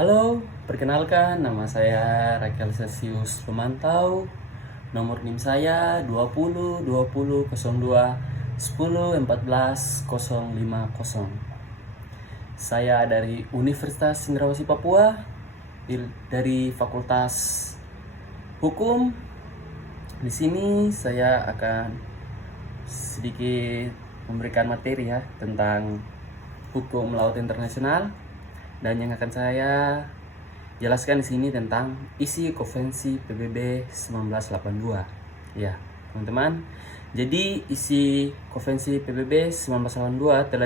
Halo, perkenalkan nama saya Rakel Celsius Pemantau. Nomor NIM saya 20 20 02 10 14 050. Saya dari Universitas Cendrawasih Papua, dari Fakultas Hukum. Di sini saya akan sedikit memberikan materi tentang hukum laut internasional, dan yang akan saya jelaskan di sini tentang isi Konvensi PBB 1982. Ya, teman-teman. Jadi isi Konvensi PBB 1982 telah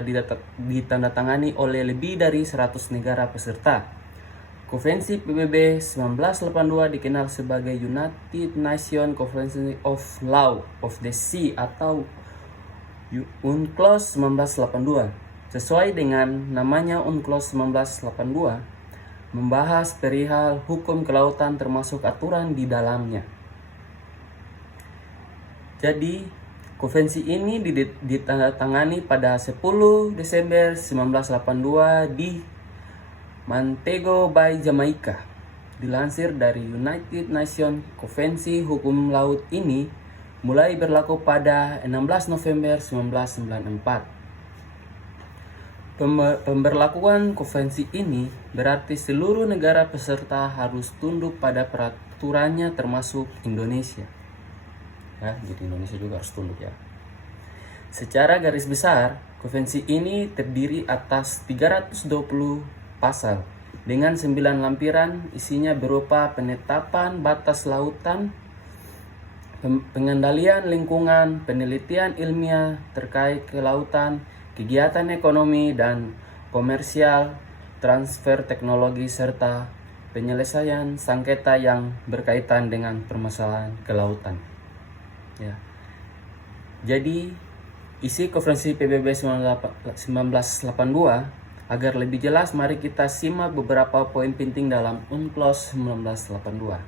ditandatangani oleh lebih dari 100 negara peserta. Konvensi PBB 1982 dikenal sebagai United Nations Convention of Law of the Sea atau UNCLOS 1982. Sesuai dengan namanya, UNCLOS 1982 membahas perihal hukum kelautan termasuk aturan di dalamnya. Jadi, konvensi ini ditandatangani pada 10 Desember 1982 di Montego Bay, Jamaika. Dilansir dari United Nations, Konvensi Hukum Laut ini mulai berlaku pada 16 November 1994. Pemberlakuan konvensi ini berarti seluruh negara peserta harus tunduk pada peraturannya termasuk Indonesia. Jadi Indonesia juga harus tunduk ya. Secara garis besar, konvensi ini terdiri atas 320 pasal dengan 9 lampiran. Isinya berupa penetapan batas lautan, pengendalian lingkungan, penelitian ilmiah terkait kelautan, kegiatan ekonomi dan komersial, transfer teknologi, serta penyelesaian sengketa yang berkaitan dengan permasalahan kelautan. Ya. Jadi, isi Konvensi PBB 1982, agar lebih jelas, mari kita simak beberapa poin penting dalam UNCLOS 1982.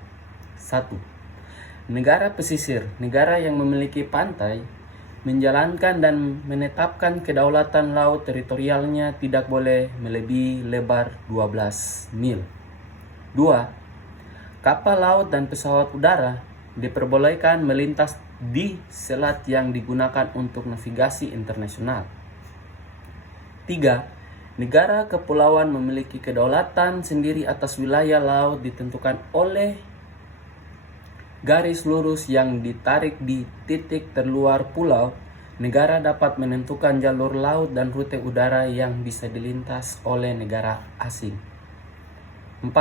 1. Negara pesisir, negara yang memiliki pantai, menjalankan dan menetapkan kedaulatan laut teritorialnya tidak boleh melebihi lebar 12 mil. 2. Kapal laut dan pesawat udara diperbolehkan melintas di selat yang digunakan untuk navigasi internasional. 3. Negara kepulauan memiliki kedaulatan sendiri atas wilayah laut ditentukan oleh garis lurus yang ditarik di titik terluar pulau. Negara dapat menentukan jalur laut dan rute udara yang bisa dilintas oleh negara asing. 4.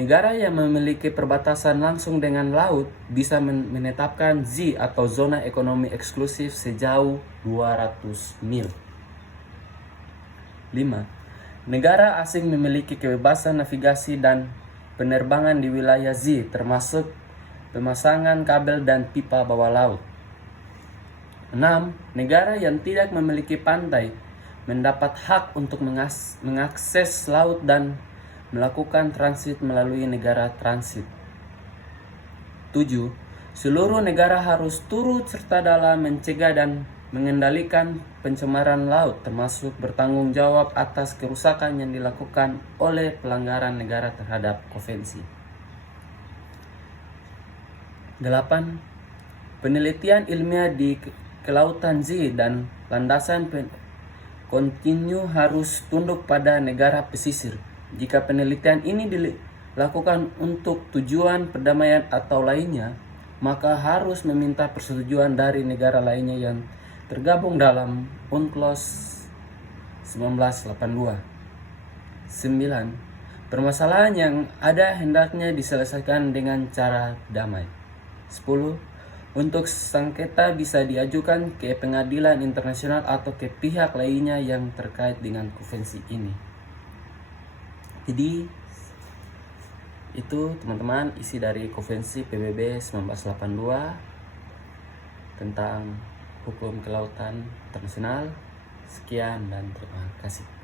Negara yang memiliki perbatasan langsung dengan laut bisa menetapkan ZEE atau zona ekonomi eksklusif sejauh 200 mil. 5. Negara asing memiliki kebebasan navigasi dan penerbangan di wilayah ZEE, termasuk pemasangan kabel dan pipa bawah laut. 6. Negara yang tidak memiliki pantai mendapat hak untuk mengakses laut dan melakukan transit melalui negara transit. 7. Seluruh negara harus turut serta dalam mencegah dan mengendalikan pencemaran laut, termasuk bertanggung jawab atas kerusakan yang dilakukan oleh pelanggaran negara terhadap konvensi. 8. Penelitian ilmiah di kelautan ZEE dan landasan kontinu harus tunduk pada negara pesisir. Jika penelitian ini dilakukan untuk tujuan perdamaian atau lainnya, maka harus meminta persetujuan dari negara lainnya yang tergabung dalam UNCLOS 1982. 9. Permasalahan yang ada hendaknya diselesaikan dengan cara damai. 10. Untuk sengketa bisa diajukan ke pengadilan internasional atau ke pihak lainnya yang terkait dengan konvensi ini. Jadi, itu teman-teman isi dari Konvensi PBB 1982 tentang hukum kelautan internasional. Sekian dan terima kasih.